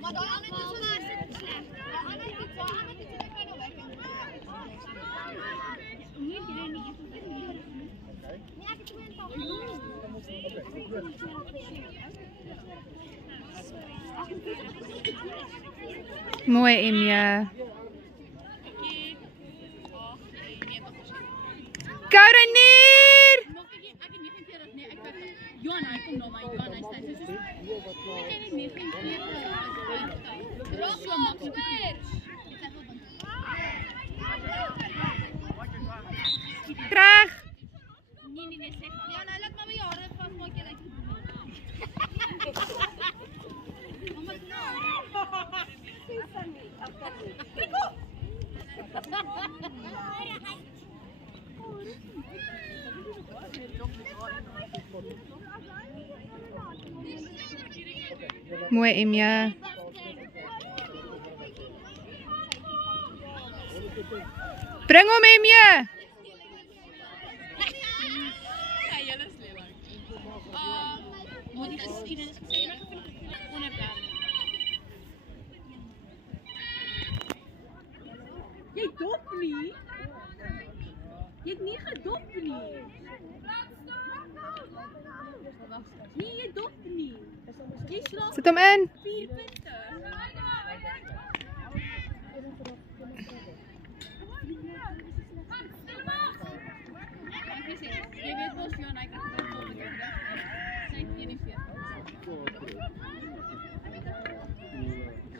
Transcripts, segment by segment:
Maar daai ander iets wat daar sit sleg. Daai ander iets wat ander iets wat kan nou werk. Nee, jy nie eens dit nie. Nee, ek het twee tafel. Mooi, Emja. Karanier! Ek het 49, nee, ek weet. Johan, hy kom nou maar Johan, hy sê dis ek 49. Raak so maklik. Terug. Nee, sê. Ja, nou laat maar my hare vasmaak jy lyk. Mamma nou. Mooi, Emja. Bring hom, Emja. Moet die geskiedenis gesê onderbring. Jy dop nie. Jy het nie gedop nie. Nee, jy dop nie. Jy slaap. Sit hom in. 4 punte. Jy weet mos Johan, hy kan dit doen. Sy het 41.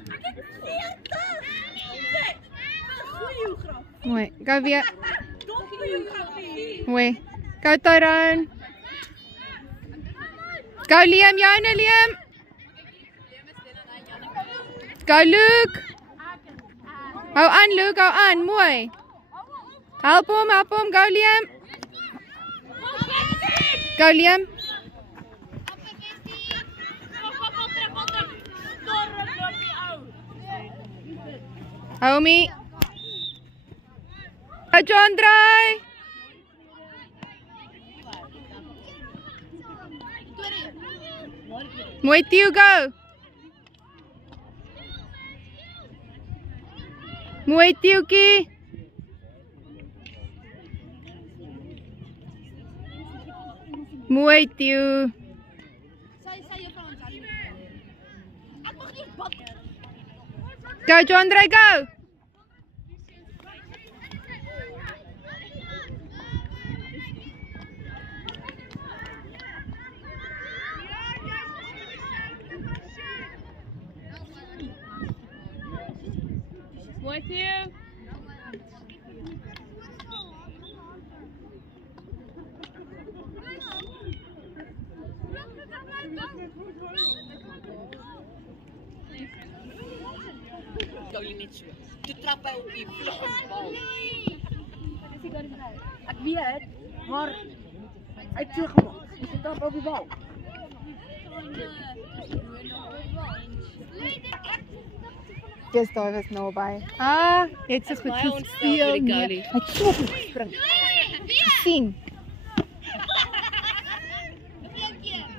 Ek het 40. Goeie geografie. Mooi. Go weer. Dop geografie. Mooi. Go Tyrone. Go Liam, Jana Liam. Go Luke. Hou aan Luke, hou aan. Mooi. Help hom, go Liam. Go Liam. Hou me. Go John draai. Mooi Theo, go. Mooi Theokie. Mooi Theo. Go John draai, go. Mooi Theo. Gou jy net so. Toe trap hy op die flippende bal. Ek weet, maar hy het so gemaak. Hy trap op die bal. Yes, daar was naby. Ah, jy het so goed gespeel. Nee, hy het so goed gespring. Sien.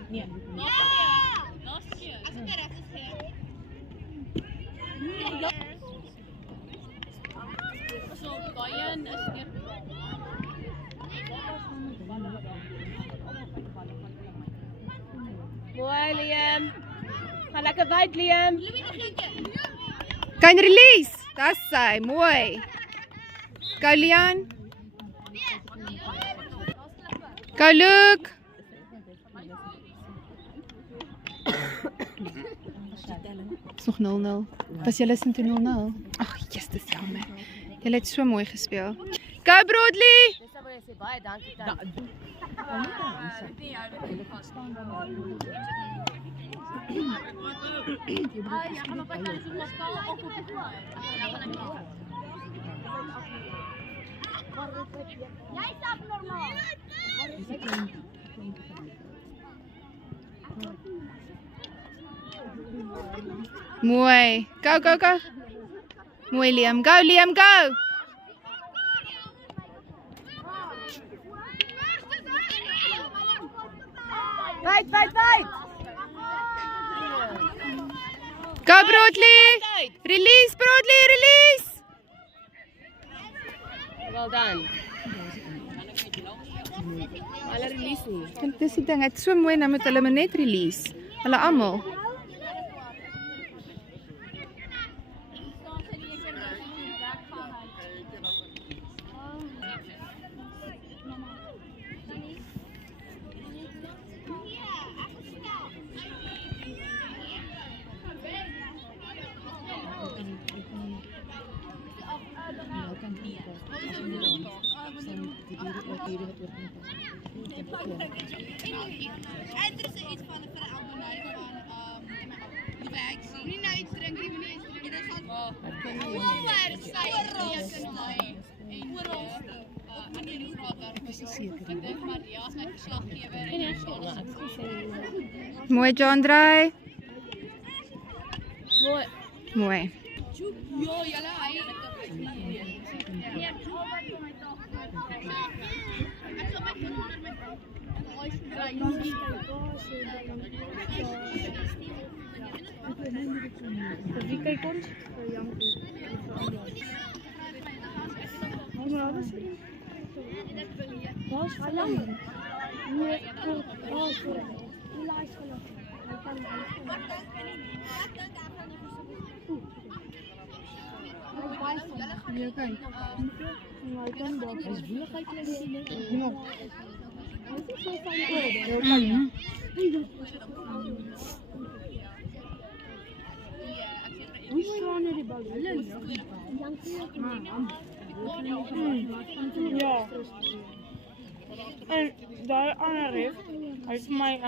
Nee. Laaste keer. As ek reg gesê. So Bayern is weer Mooi Liam. Gaan lekker wyd Liam. Kan release. Dis sy, mooi. Go Leon. Go Luke. Is nog 0-0. Was julle sin toe 0-0? Ag, Jesus, dis jammer. Julle het so mooi gespeel. Go Broadley. Dis nou jy sê baie dankie tannie. ja, gaan op kyk so wat skaal op die plaas. Dan gaan ek klaar. Jy stap normaal. Mooi. Go, go, go. Mooi Liam, go Liam, go! Fight, fight, fight! Go Broadley! Release Broadley, release! Well done. Hulle release nie. Want dis die ding, het so mooi, nou moet hulle maar net release. Hulle almal. En er is iets van de albumij van de bags. Niet nou iets drinken, niet iets drinken. Dat gaat gewoon maar zijn. En die groter. Ik denk Maria is mijn verslaggever. Mooi John, draai. Mooi. Mooi. Jo, jelle eigenlijk. Wie kyk ons? Waar's verlang? Nee, waar's verlang? Die laat verlang. Ja, kijk. Maar ik kan dat. Is woeligheid zien? Ja. Het is zo van orde. Hoe staan die ballen? Ja. En daar aan de rif, hij heeft mij,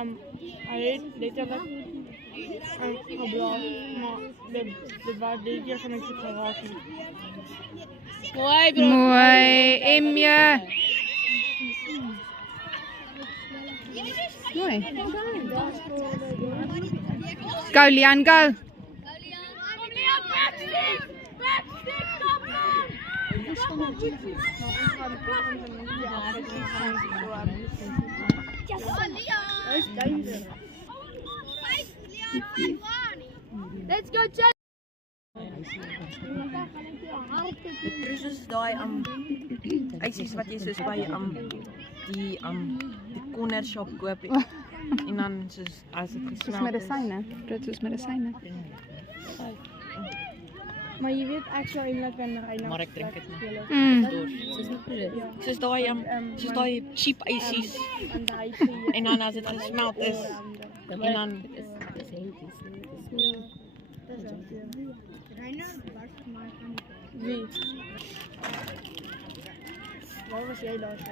hij heeft letterlijk geblazen, maar dit was dit keer van ik het geraakt. Mooi bro. Mooi, Emje. Mooi. Go Lian, go. Let's go Chad. Dit is daai eisies wat jy soos by die corner shop koop en dan soos as dit Soos gesmelt is. medisyne. Dit is medisyne. Maar je weet echt zo eindelijk een rijden. Maar ek drink dit nie. Mm. Soos daai cheap eisies En daar is en dan as dit gesmelt is en dan Wie? Waar was jij laatst?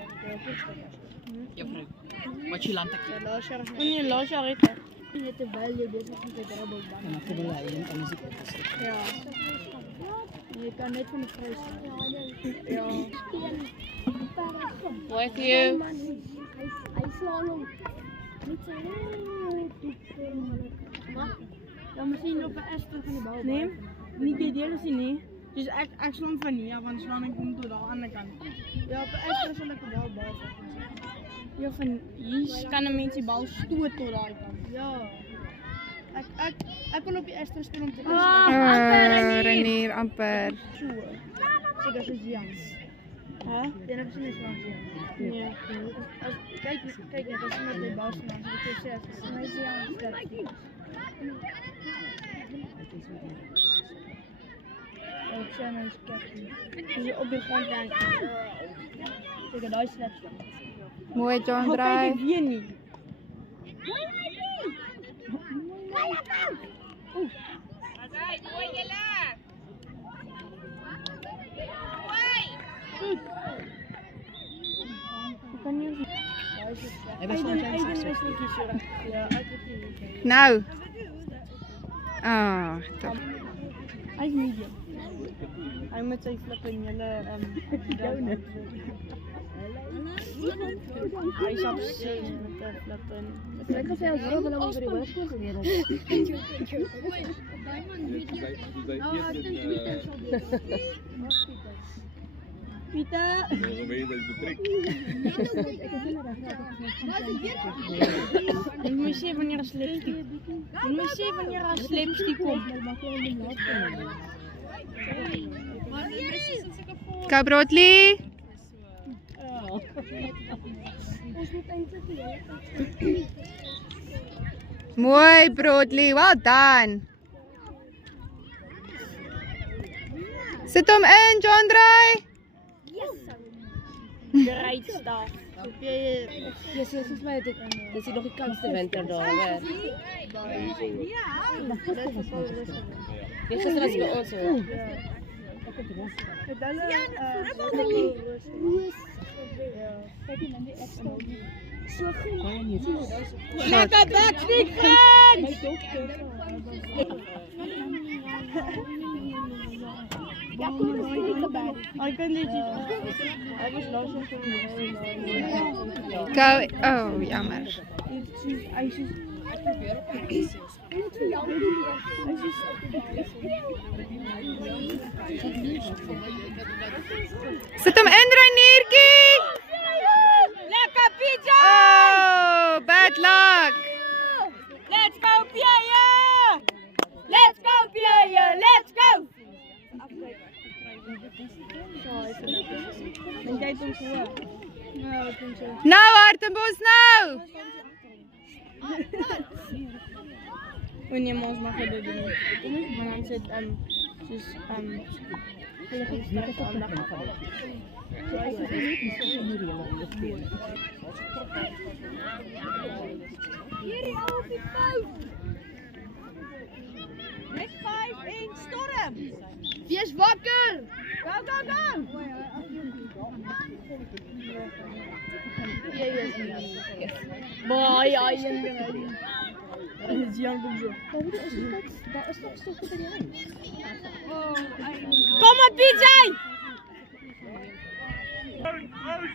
juffrou wat jy land ek. Nee, laat je rijden. Je hebt er wel je bezig met de drabbel. Ja. Je kan net van de prijs. Ja. With you. Hij slaat hem. Niet zo Dan misschien op een Esther van de bouw. Nee, niet die deel is niet. Dus echt slaan van niet, ja, want slaan ik komt door de andere kant. Ja, op een Esther zal ik de bal bouwen. Ja, van hier kan een mens die bal stoot door de kant. Ja. Ik wil op je Esther spelen om te Renier, amper. Zo, dat is Jans. Hè? Ja, dat is niet zo. Ja. Kijk, dat is iemand die bal slaan. Dat is zelf. Dat is Jans. Ik zijn eens kijken. Dus op de grond rijden. Kijk, dat is slecht. Mooi John, Hoe draai. kijk ik hier niet? Ik kan niet zien. Aiden is niet kiezen. Ja, Nou. Ah, top. hij is medium. Hij moet zijn flippen jullie donuts. Hij is obsessief met de flippen. Ik ga zelfs heel veel over de worst Pieter. Ik moet zien wanneer een slipstick. Ik moet zien wanneer een slipstick komt. Go Broadley. Mooi Broadley, well done. Sit hom in, John Dry. Bereid staan. Yes, volgens mij dit is nog een kans te winter daar, hoor. Dit is net bij ons hoor. Lekker backsneak, Frans! Ja, kom er niet erbij. Ik kan dit niet. Hij was langzaam. Go. Oh, jammer. Sit hom in, Reiniertjie. Lekker PJ! Oh, bad luck. Let's go Pierre! Let's go Pierre! Let's go! Ben jij toen zo? Nou, ik ben zo. Nou, Hartenbos, nou. Wanneer we ons mag dit doen. Maar dan zit dus Net 5-1 storm. Wees wakker! Go, go, go! boy, ja, en is Jan kom zo. Daar is nog stof op die lijn. Kom maar PJ! Kom, hou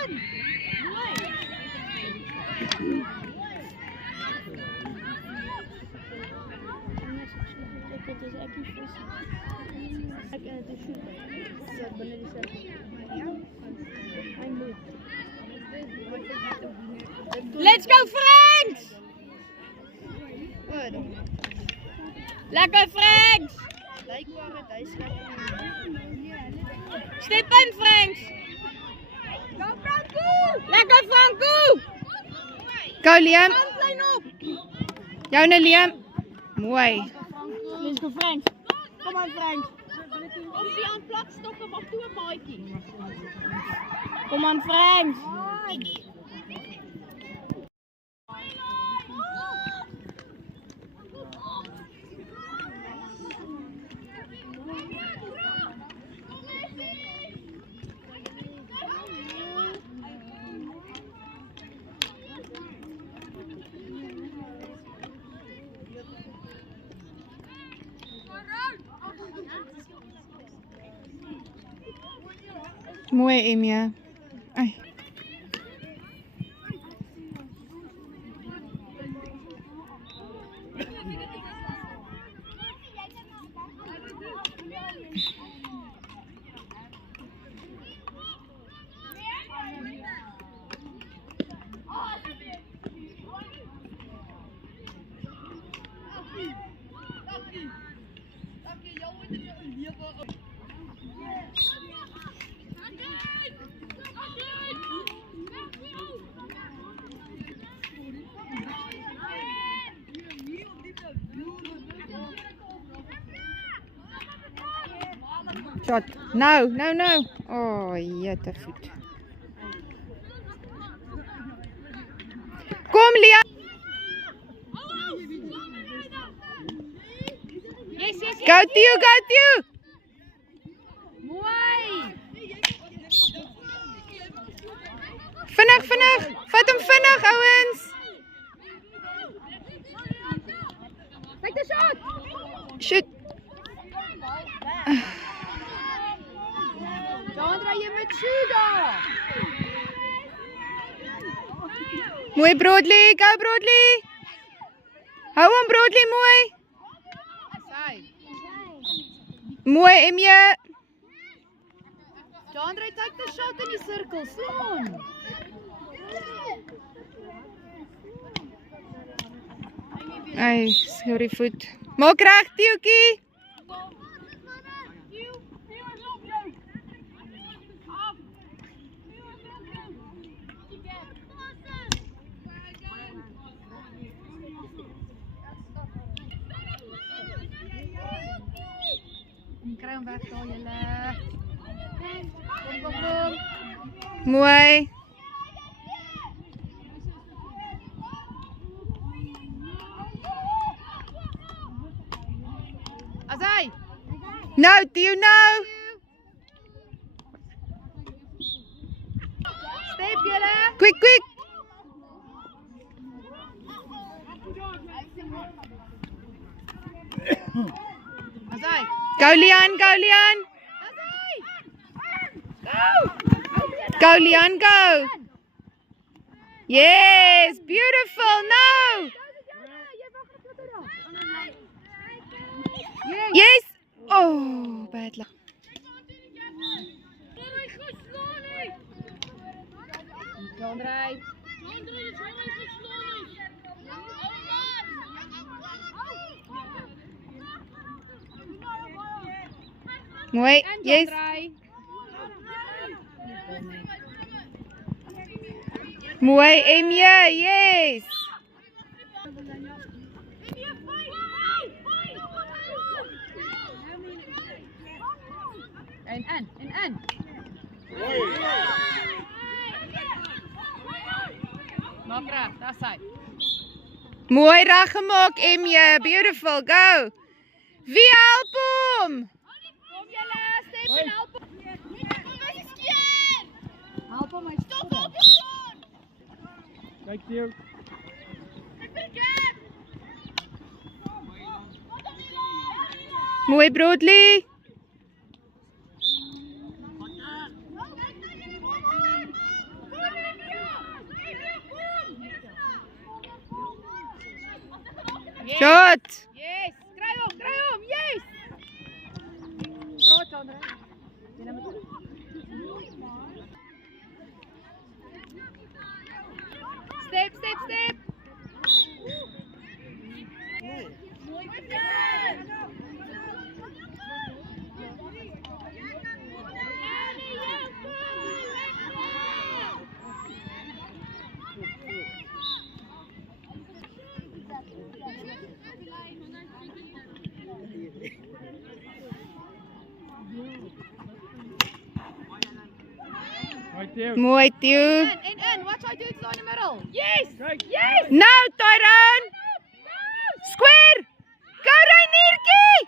aan! Let's go Franks! Lekker Franks! Stip in Franks! Lekker Franco! Go, Liam. Lijn op! Joune, Liam. Mooi. Let's go Franks! Kom aan Franks! Ons die aan plat stokken, maar toe een maatjie. Kom aan Franks! Mooi, Emia. Ai. Shot. No, no, no. Oh, jette voet. Kom, Lia. Go to you, go to you. Vinnig, vinnig. Vat hom vinnig, ouens. Kijk de shot! Shoot. Dan draai je met Suda! Mooi Broadley, go Broadley. Hou hom Broadley mooi. Mooi Emje. Jandre, take the shot in die sirkel, slaan. Ai, sorry voet. Maak reg Tieukie. Kry hom weg daar julle. Kom. Mooi. Azai. Nou, Theo nou. Step julle. Quick. Azai. Go Leon. Azai. Go Leon, go. Yes, beautiful. No. Yes. Oh, bad luck. Jandre. Mooi. Yes. Mooi Emje. Yes. En. Maak reg, dis hy. Mooi reg gemaak Emje. Beautiful. Go. Wie help hom? Kom julle, step en help hom. Wat is skeer? Help hom, hy stop op die grond. Kyk jou. Mooi Broadley. Shot. Yes, kry hom, yes. Praat Jandre. Step. Mooi gedaan. Mooi Theo. En, watch I do it in the middle. Yes. Nou Tyrone. Square. Go Reiniertjie.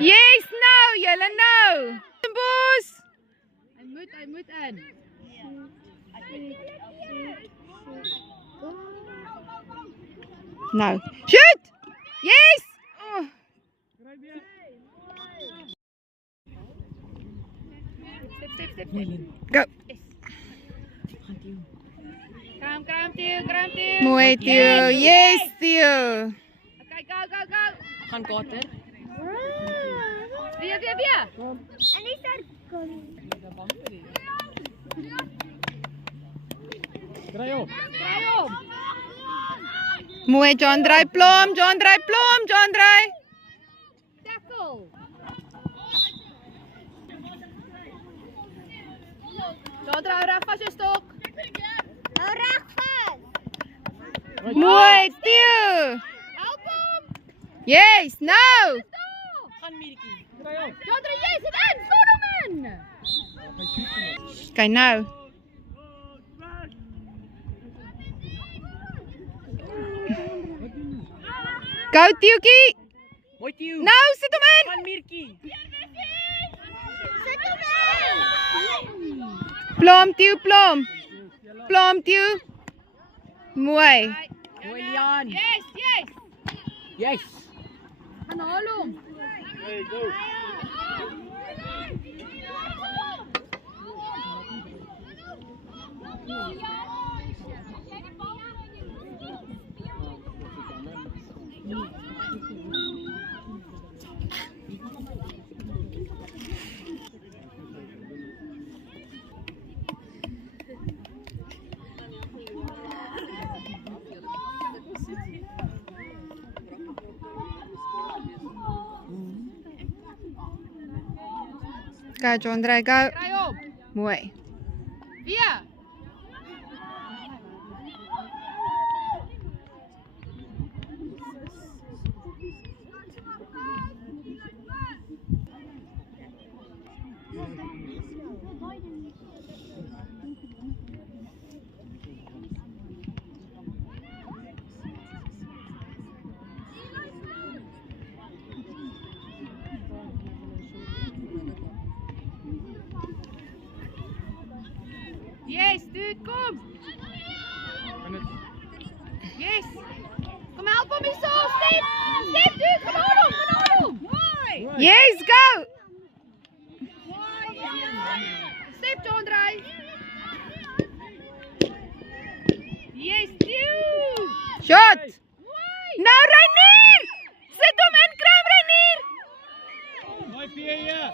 Yes, nou, julle nou. Bos. Hy moet in. Nou. Shoot. Yes. Oh. Step. Go. Kram Theo. Mooi Theo. Yes, Theo. Okay, go. Gaan Carter. Weer. En die sirkel. Kry hom. Mooi Jandre Plom. Jandre. Tackle. Jandre, hou reg vas jou stok. Hou reg vas. Mooi Theo. Help hom. Yes, nou. Gaan Mirkie. Kry hom. Jandre, yes, dit in. Staan hom in. Kyk nou. Go Tieukie. Mooi Theo. Nou, sit hom in. Gaan Mirkie. Sit hom in. Plom Theo. Mooi. Mooi Leon. Yes. Gaan haal hom. Hey, go. Go, John Dre, go. Kry op. Mooi. Weer. Yes, dude, kom. Yes. Kom help hom hier so. Step. Step, dude. Genoeg hom. Mooi. Yes, go. Step, John Dre. Yes, dude. Shot. Nou, Reinier. Sit hom in, kram, Reinier. Mooi Pia hier.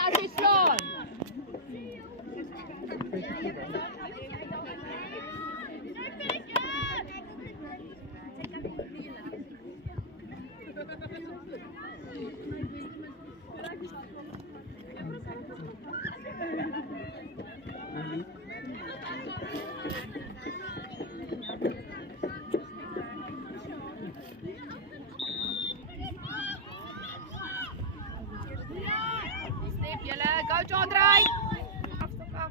As jy slaan. Step julle, go John Dre. Afstap af.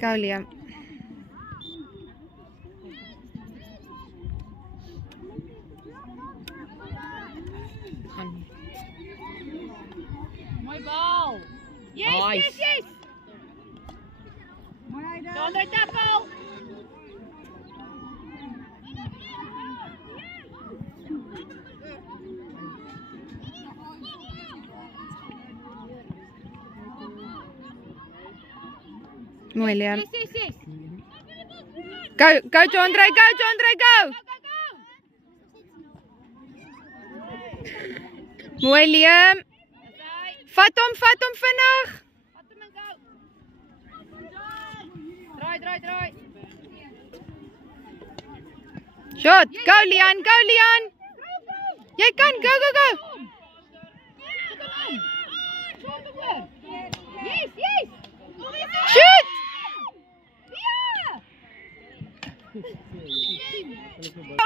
Go, Liam. Mooi bal. Yes, Nice. yes, yes. John Dre tackle. Mooi, Liam. Yes, yes, yes. Go, go, John Dre, go, John Dre, go. Mooi, Liam. Vat hom vinnig. Vat hom en go. Draai, draai, draai. Shot. Go, Lian, go, Lian. Jy kan, go, go, go. Yes, yes. Shoot.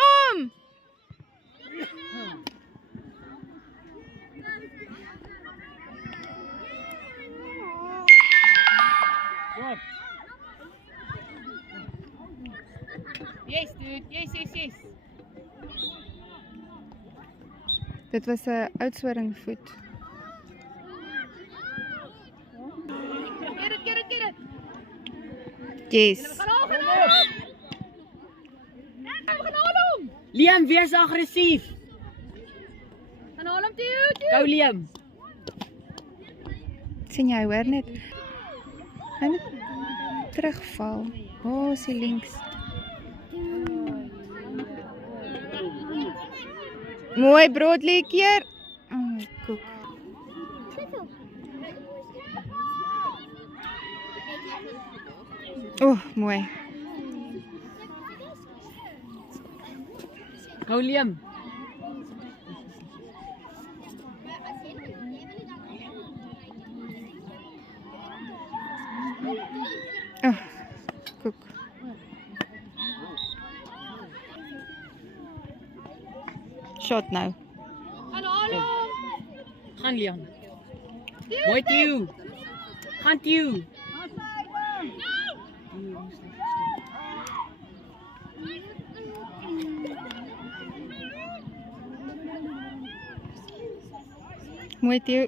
Om. Kom. Yes, dude. Yes, yes, yes. Dit was 'n oudsoringvoet. Get it. Yes. Gaan haal hom. Gaan haal hom. Liam, wees aggressief. Gaan haal hom toe. Go Liam. Sien jy hoor net. Hy moet terugval. Oh, sy links. Mooi broodlie keer. Oh, koek. Oh, mooi. Go Liam. Oh, koek. Shot nou. Gaan haal hom. Gaan Liam. Mooi Theo. Gaan Theo. Mooi Theo.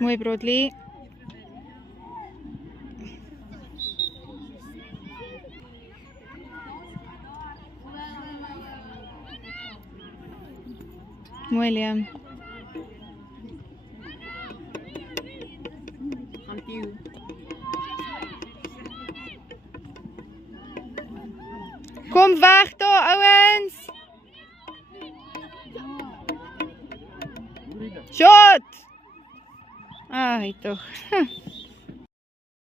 Mooi broodlie. Mooi Liam. Kom weg daar, ouens. Shot! Ai, toch.